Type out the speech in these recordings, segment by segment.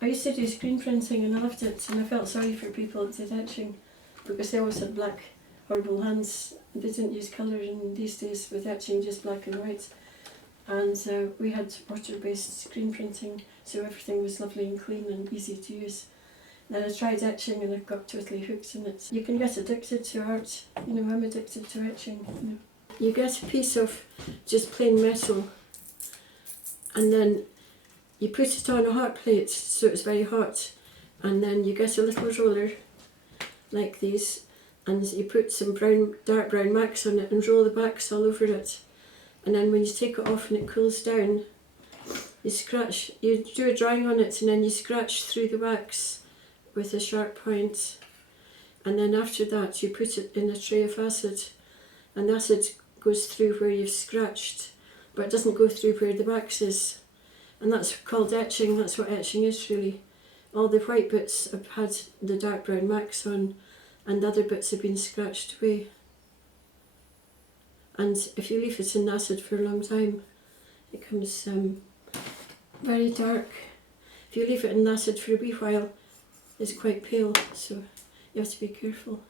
I used to do screen printing and I loved it, and I felt sorry for people that did etching because they always had black, horrible hands. They didn't use colour in these days with etching, just black and white. And we had water-based screen printing, so everything was lovely and clean and easy to use. Then I tried etching and I got totally hooked in it. You can get addicted to art. You know, I'm addicted to etching. You know. You get a piece of just plain metal, and then you put it on a hot plate so it's very hot, and then you get a little roller like these, and you put some dark brown wax on it and roll the wax all over it. And then when you take it off and it cools down, you do a drawing on it, and then you scratch through the wax with a sharp point. And then after that you put it in a tray of acid, and the acid goes through where you've scratched, but it doesn't go through where the wax is. And that's called etching. That's what etching is really. All the white bits have had the dark brown wax on, and the other bits have been scratched away. And if you leave it in acid for a long time, it comes very dark. If you leave it in acid for a wee while, it's quite pale, so you have to be careful.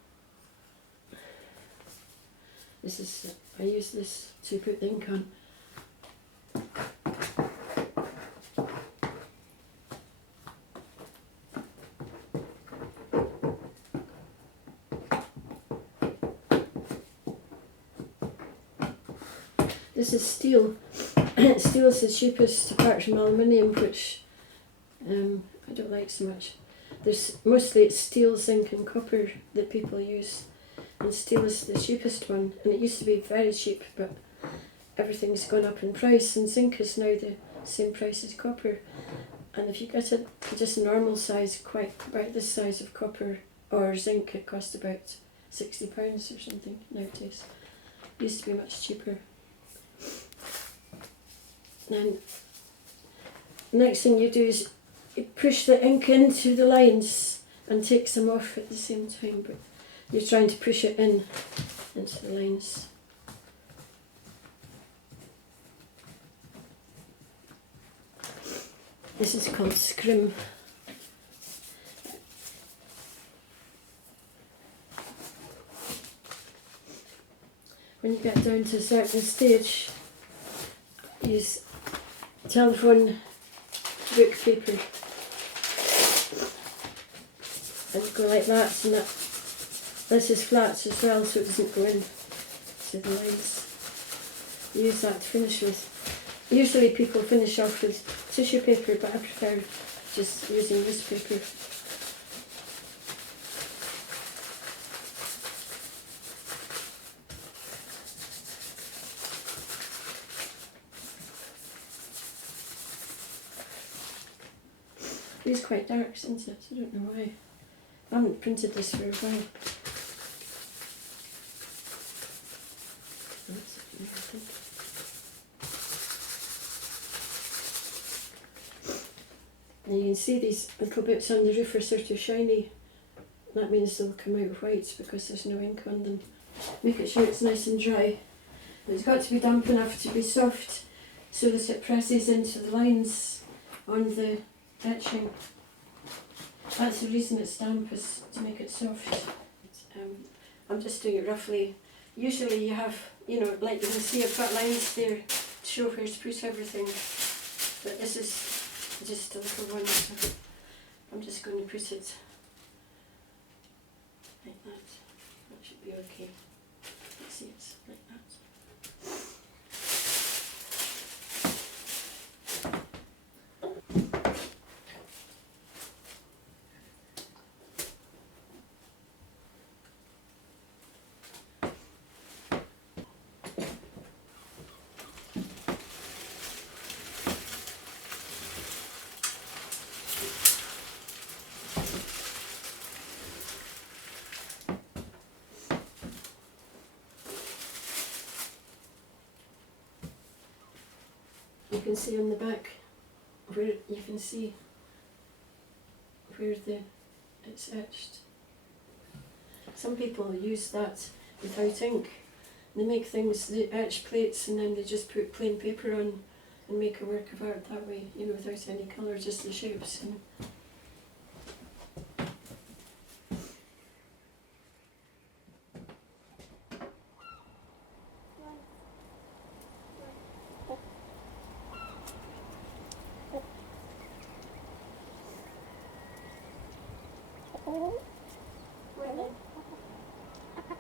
I use this to put the ink on. This is steel. Steel is the cheapest apart from aluminium, which I don't like so much. Mostly it's steel, zinc and copper that people use, and steel is the cheapest one, and it used to be very cheap, but everything's gone up in price, and zinc is now the same price as copper. And if you get just a normal size, quite about this size of copper or zinc, it costs about £60 or something nowadays. It used to be much cheaper. Then next thing you do is you push the ink into the lines and take some off at the same time, but you're trying to push it into the lines. This is called scrim. When you get down to a certain stage, use telephone book paper and go like that, and this is flat as well, so it doesn't go in to the lines. Use that to finish with. Usually people finish off with tissue paper, but I prefer just using this paper. It is quite dark, isn't it? I don't know why. I haven't printed this for a while. And you can see these little bits on the roof are sort of shiny. That means they'll come out white because there's no ink on them. Make sure it's nice and dry. But it's got to be damp enough to be soft so that it presses into the lines on the etching. That's the reason it's damp, is to make it soft. I'm just doing it roughly. Usually you have, like you can see I've got lines there to show where to put everything, but this is just a little one, so I'm just going to put it like that. That should be okay. Let's see, it's like that. You can see on the back where you can see where it's etched. Some people use that without ink. They make things, they etch plates and then they just put plain paper on and make a work of art that way, you know, without any colour, just the shapes. And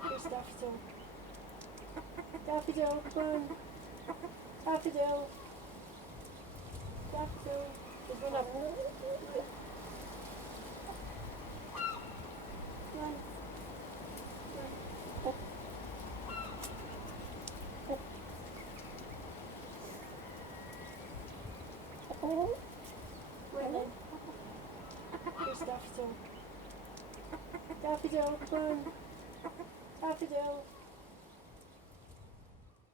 here's Daffodil. Daffodil, come on. Daffodil. Daffodil. There's one up. Run. Right then. Here's Daffodil. Daffodil, come on. Daffodil.